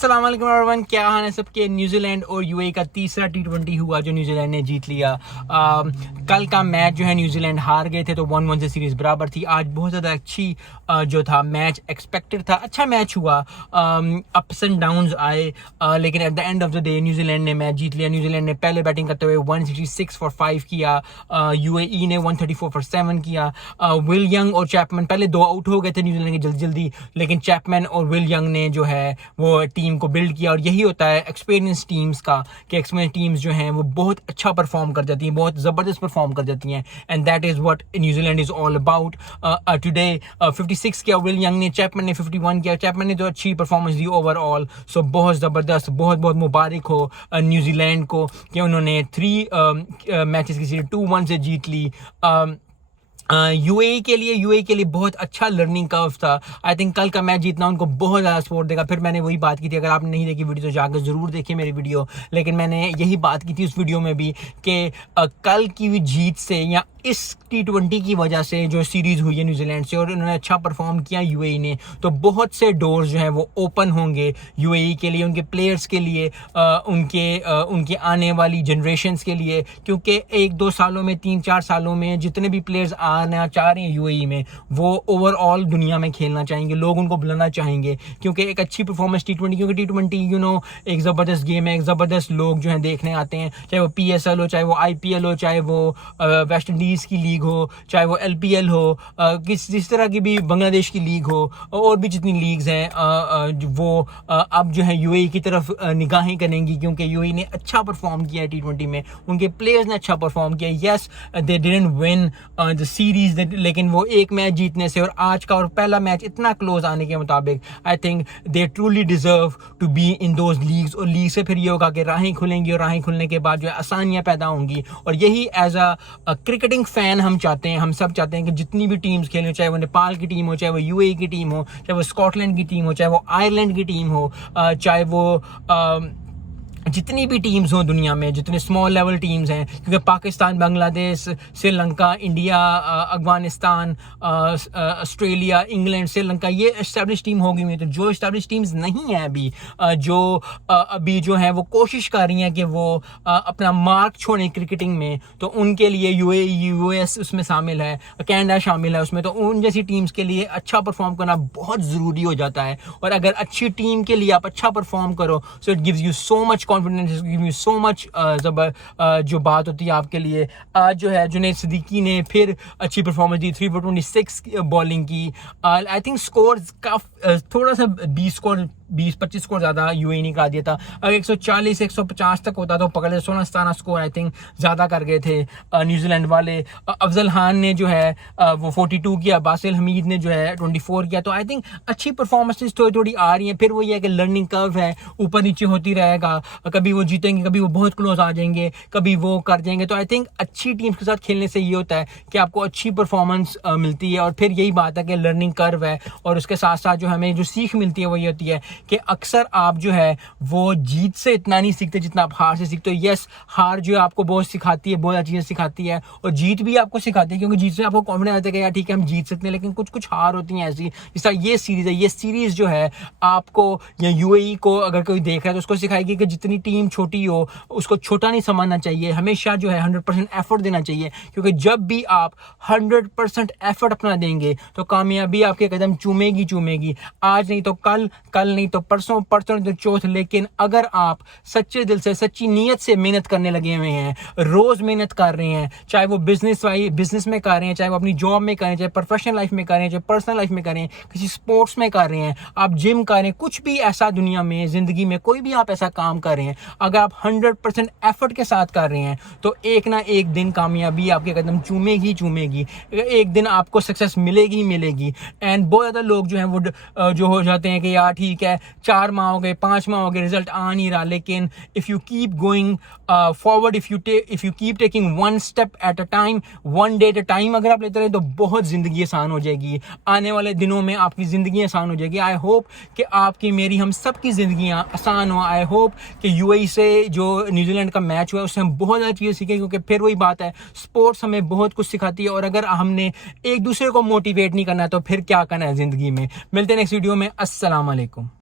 अस्सलाम वालेकुम एवरीवन, क्या हाल है सबके। न्यूजीलैंड और यूएई का तीसरा टी20 हुआ जो न्यूजीलैंड ने जीत लिया। कल का मैच जो है न्यूजीलैंड हार गए थे तो 1-1 से सीरीज बराबर थी। आज बहुत ज़्यादा अच्छी जो था मैच एक्सपेक्टेड था, अच्छा मैच हुआ। अप्स एंड डाउन्स आए, लेकिन at the end of the day New Zealand ने मैच जीत लिया। न्यूजीलैंड ने पहले बैटिंग करते हुए 166 फॉर 5 किया, यूएई ने 134 फॉर 7 किया। विल यंग और चैपमैन पहले दो आउट हो गए थे न्यूजीलैंड के जल्दी जल्दी, लेकिन चैपमैन और विल यंग ने जो है वो टीम को बिल्ड किया। और यही होता है एक्सपीरियंस टीम्स का कि एक्सपीरियंस टीम्स जो हैं वो बहुत अच्छा परफॉर्म कर जाती हैं, बहुत ज़बरदस्त परफॉर्म कर जाती हैं। And that is what New Zealand is all about. Today 56 किया विल यंग ने, चैपमैन ने 51 किया। चैपमैन ने तो अच्छी परफॉर्मेंस दी ओवरऑल, सो बहुत ज़बरदस्त, बहुत बहुत मुबारक हो न्यूजीलैंड को कि उन्होंने 3 मैचेस की सीरीज 2-1 से जीत ली। यूएई के लिए बहुत अच्छा लर्निंग कर्व था। आई थिंक कल का मैच जीतना उनको बहुत ज़्यादा सपोर्ट देगा। फिर मैंने वही बात की थी, अगर आपने नहीं देखी वीडियो तो जाकर ज़रूर देखिए मेरी वीडियो, लेकिन मैंने यही बात की थी उस वीडियो में भी कि कल की भी जीत से या इस टी20 की वजह से जो सीरीज़ हुई है न्यूजीलैंड से और उन्होंने अच्छा परफॉर्म किया यूएई ने, तो बहुत से डोर्स जो हैं वो ओपन होंगे यूएई के लिए, उनके प्लेयर्स के लिए, उनके आने वाली जनरेशन्स के लिए। क्योंकि 1-2 सालों में, 3-4 सालों में जितने भी प्लेयर्स आना चाह रहे हैं यूएई में, वो ओवरऑल दुनिया में खेलना चाहेंगे, लोग उनको बुलाना चाहेंगे। क्योंकि एक अच्छी परफॉर्मेंस टी20, क्योंकि टी20 एक ज़बरदस्त गेम है, एक ज़बरदस्त लोग जो हैं देखने आते हैं, चाहे वो पीएसएल हो, चाहे वो आईपीएल हो, चाहे वो वेस्ट इंडीज़ की लीग हो, चाहे वो एलपीएल हो, जिस तरह की भी बांग्लादेश की लीग हो, और भी जितनी लीग्स हैं वो अब जो है यूएई की तरफ निगाहें करेंगी। क्योंकि यूएई ने अच्छा परफॉर्म किया है टी20 में, उनके प्लेयर्स ने अच्छा परफॉर्म किया। Yes, they didn't win the series, लेकिन वो एक मैच जीतने से और आज का और पहला मैच इतना क्लोज आने के मुताबिक I think they truly deserve to be in those leagues. और लीग से फिर ये होगा कि राहें खुलेंगी, और राहें खुलने के बाद जो है आसानियां पैदा होंगी। और यही एज अ क्रिकेटिंग फैन हम चाहते हैं, हम सब चाहते हैं कि जितनी भी टीम्स खेलें, चाहे वो नेपाल की टीम हो, चाहे वो यूएई की टीम हो, चाहे वो स्कॉटलैंड की टीम हो, चाहे वो आयरलैंड की टीम हो, चाहे वो जितनी भी टीम्स हों दुनिया में, जितने स्मॉल लेवल टीम्स हैं, क्योंकि Pakistan, Bangladesh, Sri Lanka, India, Afghanistan, Australia, England, Sri Lanka, ये एस्टैब्लिश टीम होगी हुई। तो जो एस्टैब्लिश टीम्स नहीं हैं अभी, जो अभी जो है वो कोशिश कर रही हैं कि वो अपना मार्क छोड़ें क्रिकेटिंग में, तो उनके लिए यूएई, यूएस उसमें शामिल है, कनाडा शामिल है उसमें। तो उन जैसी टीम्स के लिए अच्छा परफॉर्म करना बहुत ज़रूरी हो जाता है। और अगर अच्छी टीम के लिए आप अच्छा परफॉर्म करो, so it gives you so much confidence, give you so much जो बात होती है आपके लिए। आज जो है जुनैद सिद्दीकी ने फिर अच्छी परफॉर्मेंस दी, 3 for 26 बॉलिंग की। आई थिंक स्कोर का थोड़ा सा 20-25 स्कोर ज़्यादा यूएई ने करा दिया था। अगर 140-150 तक होता तो पकड़ 16-17 स्कोर आई थिंक ज़्यादा कर गए थे न्यूजीलैंड वाले। अफजल खान ने जो है वो 42 किया, बासिल हमीद ने जो है 24 किया। तो आई थिंक अच्छी परफॉर्मेंसेज थोड़ी थोड़ी आ रही हैं। फिर वो ये है कि लर्निंग कर्व है, ऊपर नीचे होती रहेगा, कभी वो जीतेंगे, कभी वो बहुत क्लोज आ जाएंगे, कभी वो कर जाएंगे। तो आई थिंक अच्छी टीम्स के साथ खेलने से ये होता है कि आपको अच्छी परफॉर्मेंस मिलती है। और फिर यही बात है कि लर्निंग कर्व है, और उसके साथ साथ जो हमें जो सीख मिलती है वो ये होती है कि अक्सर आप जो है वो जीत से इतना नहीं सीखते जितना आप हार से सीखते हो। यस, हार जो है आपको बहुत सिखाती है, बहुत चीज़ें सिखाती है, और जीत भी आपको सिखाती है, क्योंकि जीत से आपको कॉन्फिडेंस आता है कि यार ठीक है हम जीत सकते हैं। लेकिन कुछ कुछ हार होती हैं ऐसी, जिस तरह ये सीरीज़ है, ये सीरीज़ जो है आपको या यूएई को अगर कोई देख रहा है तो उसको सिखाएगी कि जितनी टीम छोटी हो उसको छोटा नहीं समझना चाहिए, हमेशा जो है 100% एफर्ट देना चाहिए। क्योंकि जब भी आप 100% एफर्ट अपना देंगे तो कामयाबी आपके कदम चूमेगी। आज नहीं तो कल, कल नहीं तो परसों, परसों नहीं तो चौथ। लेकिन अगर आप सच्चे दिल से, सच्ची नीयत से मेहनत करने लगे हुए हैं, रोज मेहनत कर रहे हैं, चाहे वो बिजनेस में कर रहे हैं, चाहे वो अपनी जॉब में कर रहे हैं, चाहे प्रोफेशनल लाइफ में कर रहे हैं, चाहे पर्सनल लाइफ में कर रहे हैं, किसी स्पोर्ट्स में कर रहे हैं, आप जिम कर रहे हैं, कुछ भी ऐसा दुनिया में, जिंदगी में कोई भी आप ऐसा काम कर रहे हैं, अगर आप 100% एफर्ट के साथ कर रहे हैं तो एक ना एक दिन कामयाबी आपके कदम चूमेगी। एक दिन आपको सक्सेस मिलेगी। एंड बहुत ज़्यादा लोग जो हैं वो जो हो जाते हैं कि यार ठीक है 4 माह हो गए, 5 माह हो गए, रिजल्ट आ नहीं रहा। लेकिन if you keep going forward, if you keep taking 1 step at a time, 1 day at a time अगर आप लेते रहे तो बहुत ज़िंदगी आसान हो जाएगी। आने वाले दिनों में आपकी ज़िंदगी आसान हो जाएगी। आई होप कि आपकी, मेरी, हम सब की ज़िंदगियाँ आसान हो। आई होप कि यूएई से जो न्यूजीलैंड का मैच हुआ उससे हम बहुत ज़्यादा चीज़ें सीखें। क्योंकि फिर वही बात है, स्पोर्ट्स हमें बहुत कुछ सिखाती है, और अगर हमने एक दूसरे को मोटिवेट नहीं करना है तो फिर क्या करना है ज़िंदगी में। मिलते हैं नेक्स्ट वीडियो में। अस्सलाम वालेकुम।